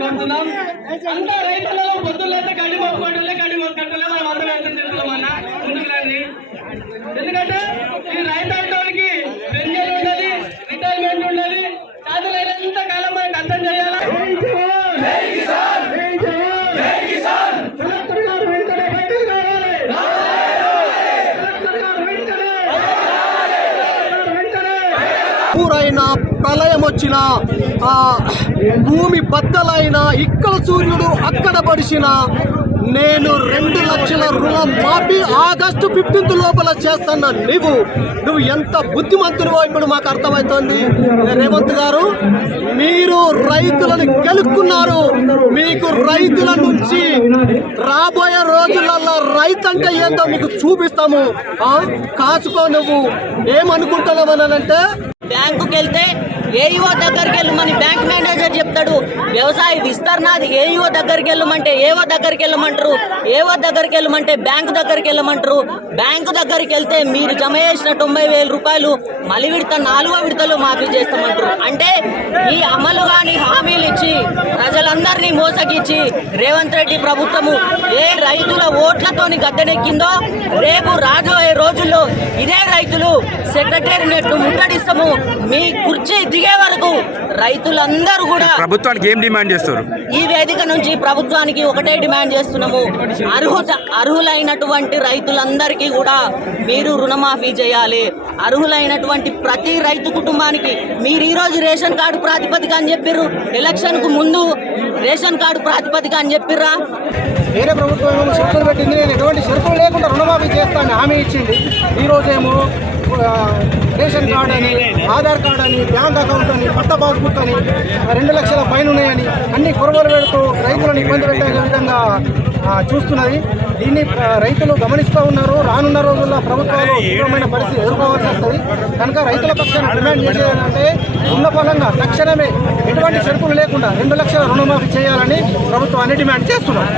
కోరుతున్నాం. అంతా రైతులలో పొద్దులైతే గడ్డి మొక్కుకోవట్లే, గడ్డి మొక్కట్లే మనం అందరం ఎంత తిరుగుతున్నామన్నా ముందుకు రండి. ఎందుకంటే ఈ రైతు అంటానికి పెన్షన్ ఉండదు, రిటైర్మెంట్ ఉండదు, చాతులైనంత కాలం మనకు అర్థం చేయాలి. ఊరైనా ప్రళయం వచ్చినా భూమి బద్దలైనా ఇక్కడ సూర్యుడు అక్కడ పడిసిన నేను 2 లక్షల రుణం మాఫీ ఆగస్టు 15 లోపల చేస్తున్నా. నువ్వు ఎంత బుద్ధిమంతునివో ఇప్పుడు మాకు అర్థమవుతోంది. రేవంత్ గారు, మీరు రైతులను గెలుక్కున్నారు. మీకు రైతుల నుంచి రాబోయే రోజులలో రైతు అంటే ఏందో మీకు చూపిస్తాము. కాసుకో. నువ్వు ఏమనుకుంటున్నావనంటే బ్యాంకుకి వెళ్తే ఏఈఓ దగ్గరికి వెళ్ళమని బ్యాంక్ మేనేజర్ చెప్తాడు. వ్యవసాయ విస్తరణది ఏఈఓ దగ్గరికి వెళ్ళమంటే ఏఓ దగ్గరికి వెళ్ళమంటారు, ఏఓ దగ్గరికి వెళ్ళమంటే బ్యాంకు దగ్గరికి వెళ్ళమంటారు. బ్యాంకు దగ్గరికి వెళ్తే మీరు జమ చేసిన 90,000 రూపాయలు మళ్ళీ విడత 4వ విడతలో మాఫీ చేస్తామంటారు. అంటే ఈ అమలు కాని హామీలు ఇచ్చి ప్రజలందరినీ మోసగిచ్చి రేవంత్ రెడ్డి ప్రభుత్వము ఏ రైతుల ఓట్లతోని గద్దెనెక్కిందో రేపు రాబోయే రోజుల్లో ఇదే రైతులు సెక్రటేరియట్ ముట్టడిస్తాము. మీ కుర్చీ దిగే వరకు రైతులందరూ కూడా ప్రభుత్వానికి ఏం డిమాండ్ చేస్తారు? ఈ వేదిక నుంచి ప్రభుత్వానికి ఒకటే డిమాండ్ చేస్తున్నాము. అర్హులైనటువంటి రైతులందరికీ కూడా మీరు రుణమాఫీ చేయాలి. అర్హులైనటువంటి ప్రతి రైతు కుటుంబానికి మీరు ఈరోజు రేషన్ కార్డు ప్రాతిపదిక అని చెప్పిర్రు, ఎలక్షన్ కు ముందు రేషన్ కార్డు ప్రాతిపదిక అని చెప్పిర్రా? వేరే ప్రభుత్వం ఏమో షరతులు పెట్టింది, నేను ఎటువంటి షరతులు లేకుండా రుణమాఫీ చేస్తానని హామీ ఇచ్చింది. ఈరోజేమో రేషన్ కార్డు అని, ఆధార్ కార్డు అని, బ్యాంక్ అకౌంట్ అని, పట్ట పాస్బుక్ అని 2 లక్షల పైన ఉన్నాయని అన్ని కొరవలు పెడుతూ రైతులను ఇబ్బంది పెట్టే విధంగా చూస్తున్నది. దీన్ని రైతులు గమనిస్తూ ఉన్నారు. రానున్న రోజుల్లో ప్రభుత్వాలు తీవ్రమైన పరిస్థితి ఎదుర్కోవాల్సి వస్తుంది. కనుక రైతుల పక్షాన డిమాండ్ చేసేదంటే ఉన్న ఫలంగా తక్షణమే ఎటువంటి షరతులు లేకుండా 2 లక్షల రుణమాఫీ చేయాలని ప్రభుత్వాన్ని డిమాండ్ చేస్తున్నారు.